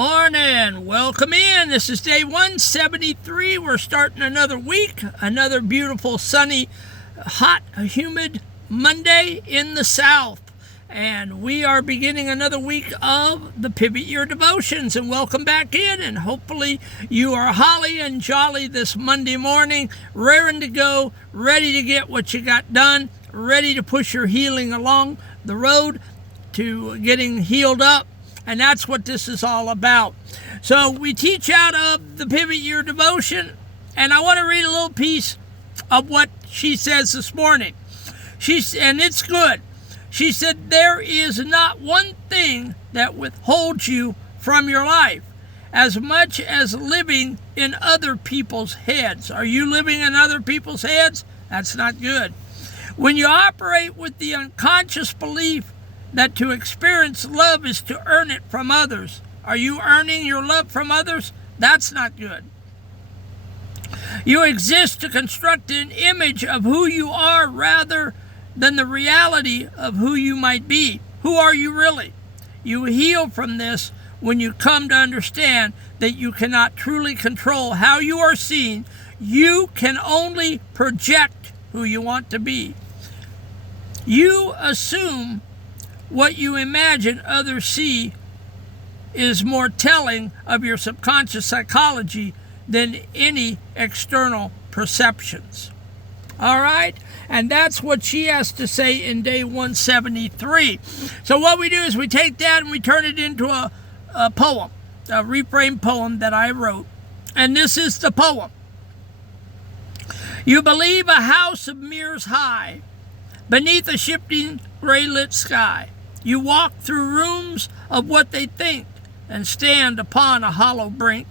morning. Welcome in. This is day 173. We're starting another week, another beautiful, sunny, hot, humid Monday in the South. And we are beginning another week of the Pivot Year Devotions. And welcome back in. And hopefully you are holly and jolly this Monday morning, raring to go, ready to get what you got done, ready to push your healing along the road to getting healed up. And that's what this is all about. So we teach out of the Pivot Year Devotion, and I want to read a little piece of what she says this morning. And it's good. She said, there is not one thing that withholds you from your life as much as living in other people's heads. Are you living in other people's heads? That's not good. When you operate with the unconscious belief that to experience love is to earn it from others. Are you earning your love from others? That's not good. You exist to construct an image of who you are rather than the reality of who you might be. Who are you really? You heal from this when you come to understand that you cannot truly control how you are seen. You can only project who you want to be. You assume what you imagine others see is more telling of your subconscious psychology than any external perceptions. All right? And that's what she has to say in day 173. So what we do is we take that and we turn it into a poem, a reframed poem that I wrote. And this is the poem. You believe a house of mirrors high, beneath a shifting gray-lit sky. You walk through rooms of what they think and stand upon a hollow brink.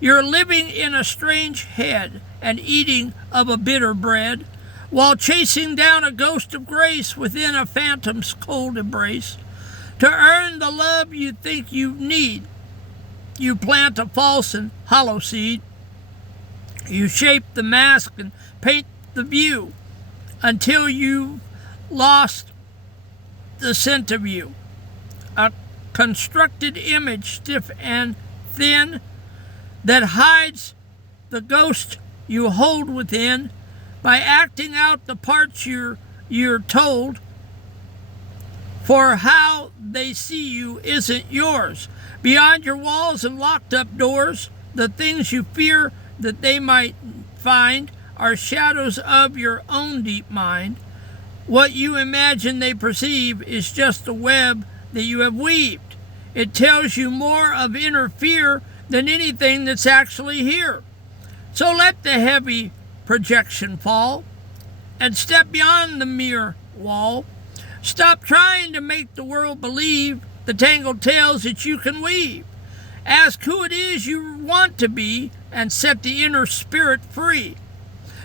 You're living in a strange head and eating of a bitter bread while chasing down a ghost of grace within a phantom's cold embrace. To earn the love you think you need, you plant a false and hollow seed. You shape the mask and paint the view until you've lost the scent of you, a constructed image stiff and thin that hides the ghost you hold within by acting out the parts you're told, for how they see you isn't yours. Beyond your walls and locked up doors, the things you fear that they might find are shadows of your own deep mind. What you imagine they perceive is just a web that you have weaved. It tells you more of inner fear than anything that's actually here. So let the heavy projection fall and step beyond the mere wall. Stop trying to make the world believe the tangled tales that you can weave. Ask who it is you want to be and set the inner spirit free.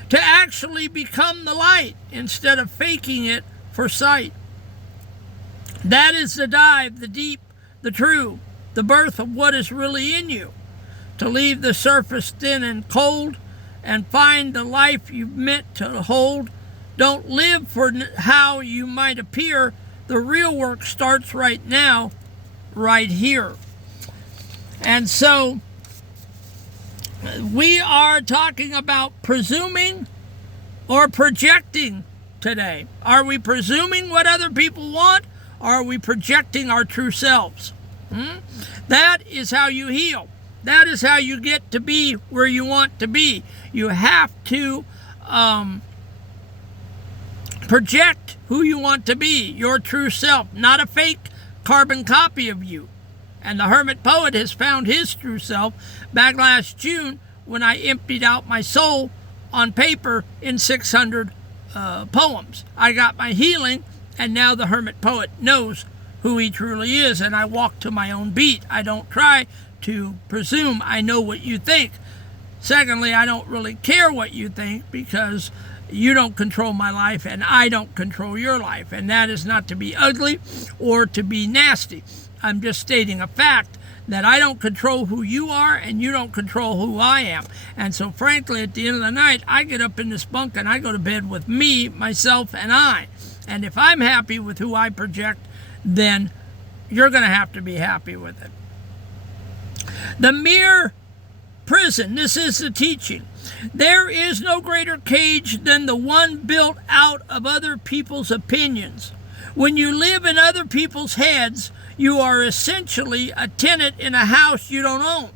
To actually become the light instead of faking it for sight. That is the dive, the deep, the true, the birth of what is really in you. To leave the surface thin and cold and find the life you've meant to hold. Don't live for how you might appear. The real work starts right now, right here. And so we are talking about presuming or projecting today. Are we presuming what other people want, or are we projecting our true selves? That is how you heal. That is how you get to be where you want to be. You have to project who you want to be, your true self, not a fake carbon copy of you. And the Hermit Poet has found his true self back last June when I emptied out my soul on paper in 600 poems. I got my healing, and now the Hermit Poet knows who he truly is, and I walk to my own beat. I don't try to presume I know what you think. Secondly, I don't really care what you think because you don't control my life and I don't control your life. And that is not to be ugly or to be nasty. I'm just stating a fact that I don't control who you are and you don't control who I am. And so frankly, at the end of the night, I get up in this bunk and I go to bed with me, myself, and I. And if I'm happy with who I project, then you're going to have to be happy with it. The mere prison, this is the teaching. There is no greater cage than the one built out of other people's opinions. When you live in other people's heads, you are essentially a tenant in a house you don't own,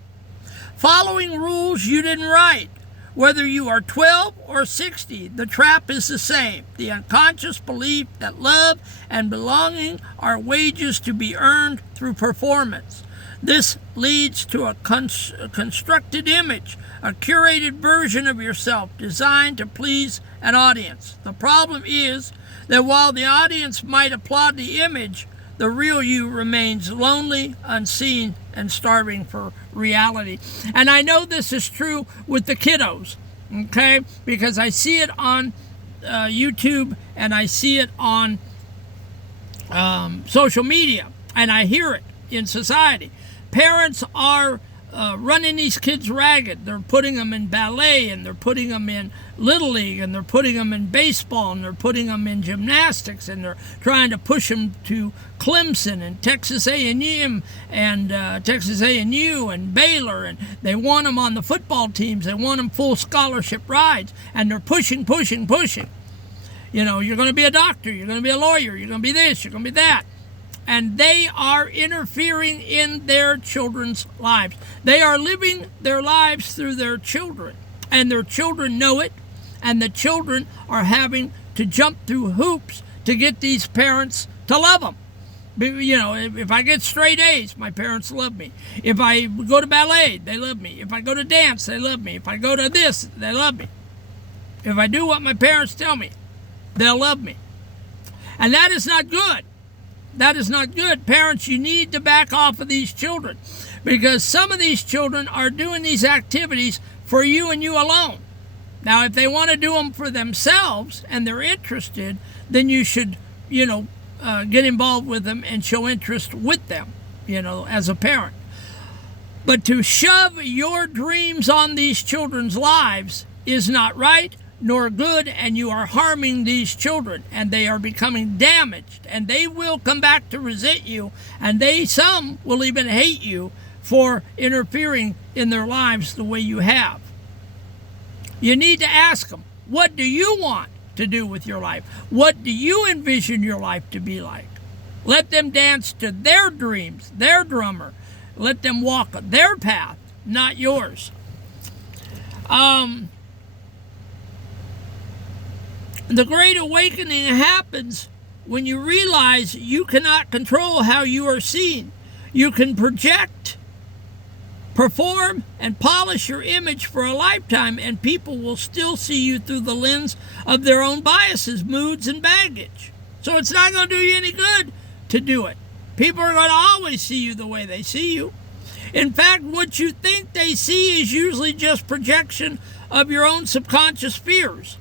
following rules you didn't write. Whether you are 12 or 60, the trap is the same. The unconscious belief that love and belonging are wages to be earned through performance. This leads to a constructed image, a curated version of yourself designed to please an audience. The problem is that while the audience might applaud the image, the real you remains lonely, unseen, and starving for reality. And I know this is true with the kiddos, okay? Because I see it on YouTube and I see it on social media, and I hear it in society. Parents are running these kids ragged. They're putting them in ballet, and they're putting them in Little League, and they're putting them in baseball, and they're putting them in gymnastics, and they're trying to push them to Clemson and Texas A&M and Texas A&U and Baylor, and they want them on the football teams. They want them full scholarship rides, and they're pushing. You know, you're going to be a doctor, you're going to be a lawyer, you're going to be this, you're going to be that. And they are interfering in their children's lives. They are living their lives through their children, and their children know it, and the children are having to jump through hoops to get these parents to love them. You know, if I get straight A's, my parents love me. If I go to ballet, they love me. If I go to dance, they love me. If I go to this, they love me. If I do what my parents tell me, they'll love me. And that is not good. That is not good. Parents, you need to back off of these children, because some of these children are doing these activities for you and you alone. Now, if they want to do them for themselves and they're interested, then you should, get involved with them and show interest with them, as a parent. But to shove your dreams on these children's lives is not right nor good, and you are harming these children, and they are becoming damaged, and they will come back to resent you, and some will even hate you for interfering in their lives the way you have. You need to ask them, what do you want to do with your life? What do you envision your life to be like? Let them dance to their dreams, their drummer. Let them walk their path, not yours. The Great Awakening happens when you realize you cannot control how you are seen. You can project, perform, and polish your image for a lifetime, and people will still see you through the lens of their own biases, moods, and baggage. So it's not going to do you any good to do it. People are going to always see you the way they see you. In fact, what you think they see is usually just projection of your own subconscious fears.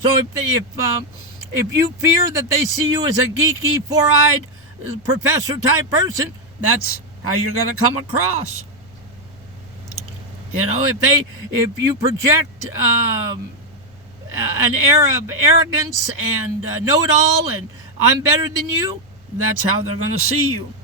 So if you fear that they see you as a geeky, four-eyed professor-type person, that's how you're going to come across. If you project an air of arrogance and know-it-all and I'm better than you, that's how they're going to see you.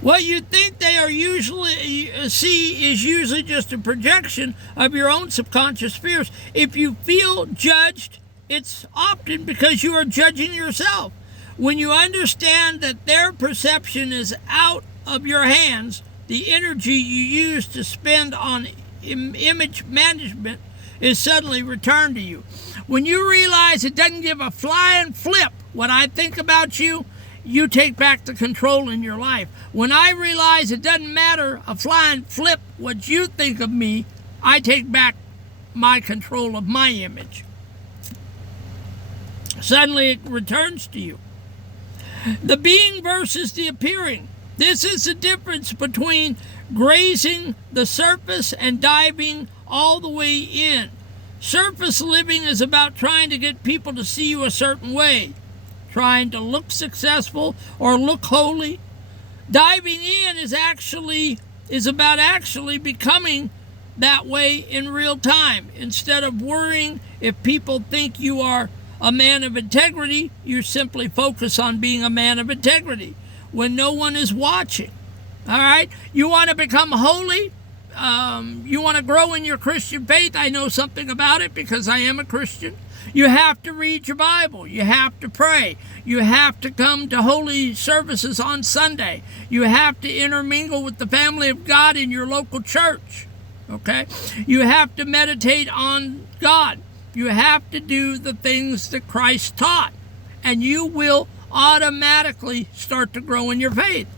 What you think they are usually see is usually just a projection of your own subconscious fears. If you feel judged, it's often because you are judging yourself. When you understand that their perception is out of your hands, the energy you use to spend on image management is suddenly returned to you. When you realize it doesn't give a flying flip what I think about you, you take back the control in your life. When I realize it doesn't matter a flying flip what you think of me, I take back my control of my image. Suddenly it returns to you. The being versus the appearing. This is the difference between grazing the surface and diving all the way in. Surface living is about trying to get people to see you a certain way, trying to look successful or look holy. Diving in is about actually becoming that way in real time, instead of worrying if people think you are a man of integrity, you simply focus on being a man of integrity when no one is watching. All right? You want to become holy? You want to grow in your Christian faith? I know something about it because I am a Christian. You have to read your Bible. You have to pray. You have to come to holy services on Sunday. You have to intermingle with the family of God in your local church. Okay? You have to meditate on God. You have to do the things that Christ taught, and you will automatically start to grow in your faith.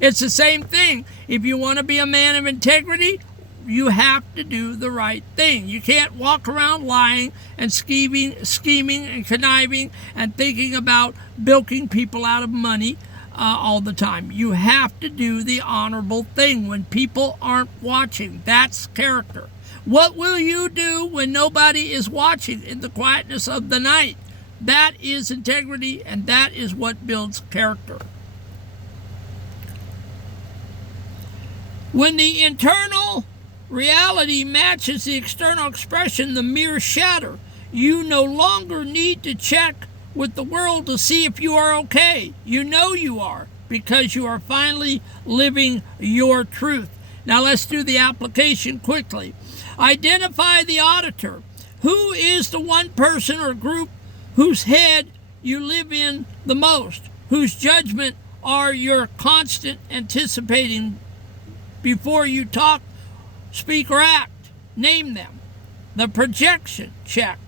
It's the same thing. If you want to be a man of integrity, you have to do the right thing. You can't walk around lying and scheming and conniving and thinking about bilking people out of money all the time. You have to do the honorable thing when people aren't watching. That's character. What will you do when nobody is watching in the quietness of the night? That is integrity, and that is what builds character. When the internal reality matches the external expression, the mere shatter, you no longer need to check with the world to see if you are okay. You know you are, because you are finally living your truth. Now let's do the application quickly. Identify the auditor. Who is the one person or group whose head you live in the most, whose judgment are your constant anticipating before you talk, speak, or act? Name them. The projection check.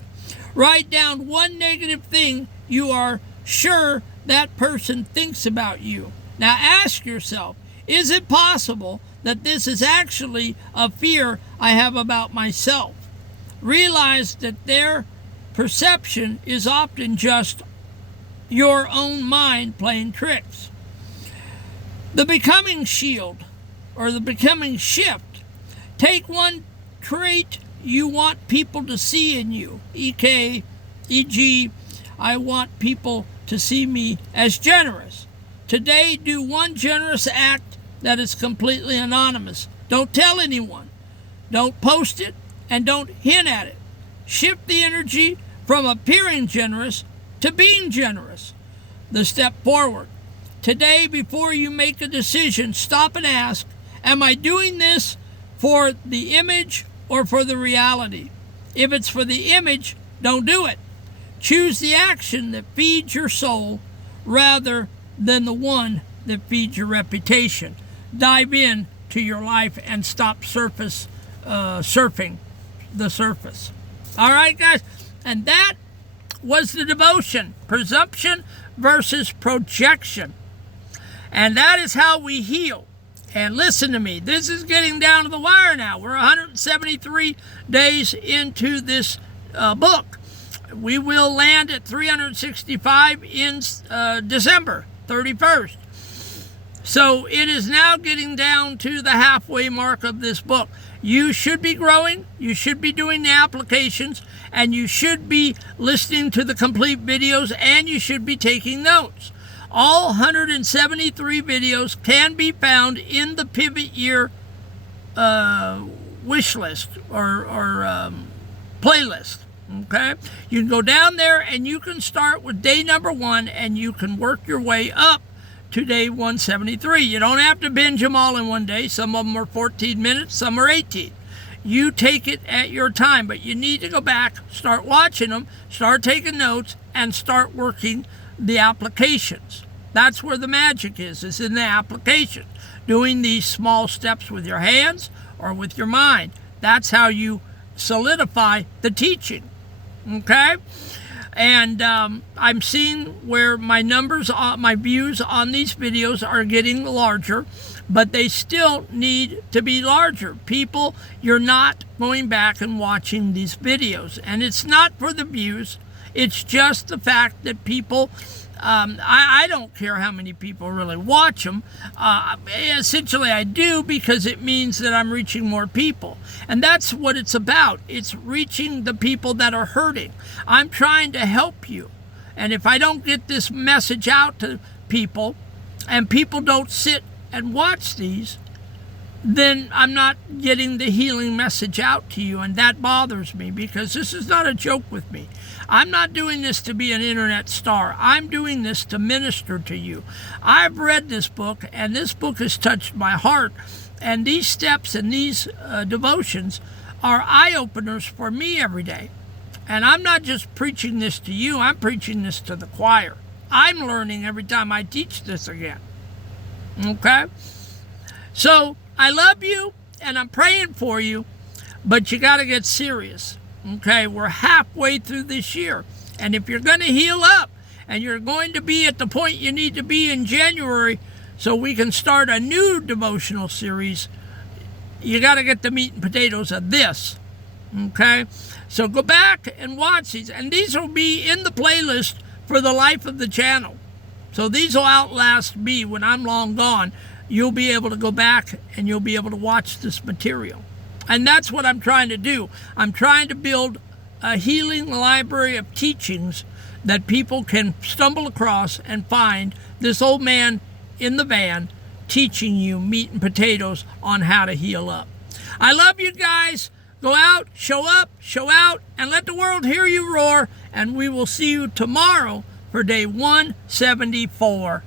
Write down one negative thing you are sure that person thinks about you. Now ask yourself, is it possible that this is actually a fear I have about myself? Realize that their perception is often just your own mind playing tricks. The becoming shield, or the becoming shift. Take one trait you want people to see in you. E.g., I want people to see me as generous. Today, do one generous act that is completely anonymous. Don't tell anyone. Don't post it, and don't hint at it. Shift the energy from appearing generous to being generous. The step forward. Today, before you make a decision, stop and ask, am I doing this for the image or for the reality? If it's for the image, don't do it. Choose the action that feeds your soul rather than the one that feeds your reputation. Dive in to your life and stop surfing the surface. All right, guys? And that was the devotion. Presumption versus projection. And that is how we heal. And listen to me, this is getting down to the wire now. We're 173 days into this book. We will land at 365 in December 31st. So it is now getting down to the halfway mark of this book. You should be growing, you should be doing the applications, and you should be listening to the complete videos, and you should be taking notes. All 173 videos can be found in the Pivot Year wish list or playlist. Okay? You can go down there and you can start with day number 1 and you can work your way up to day 173. You don't have to binge them all in one day. Some of them are 14 minutes, some are 18. You take it at your time, but you need to go back, start watching them, start taking notes, and start working the applications. That's where the magic is in the application. Doing these small steps with your hands or with your mind. That's how you solidify the teaching. Okay? And I'm seeing where my numbers, my views on these videos are getting larger, but they still need to be larger. People, you're not going back and watching these videos. And it's not for the views. It's just the fact that people, I don't care how many people really watch them. Essentially, I do because it means that I'm reaching more people. And that's what it's about. It's reaching the people that are hurting. I'm trying to help you. And if I don't get this message out to people, and people don't sit and watch these, then I'm not getting the healing message out to you, and that bothers me because this is not a joke with me. I'm not doing this to be an internet star. I'm doing this to minister to you. I've read this book, and this book has touched my heart, and these steps and these devotions are eye-openers for me every day. And I'm not just preaching this to you, I'm preaching this to the choir. I'm learning every time I teach this again. Okay? So, I love you, and I'm praying for you, but you got to get serious. Okay? We're halfway through this year. And if you're going to heal up, and you're going to be at the point you need to be in January so we can start a new devotional series, you got to get the meat and potatoes of this. Okay? So go back and watch these. And these will be in the playlist for the life of the channel. So these will outlast me when I'm long gone. You'll be able to go back and you'll be able to watch this material. And that's what I'm trying to do. I'm trying to build a healing library of teachings that people can stumble across and find this old man in the van teaching you meat and potatoes on how to heal up. I love you guys. Go out, show up, show out, and let the world hear you roar. And we will see you tomorrow for day 174.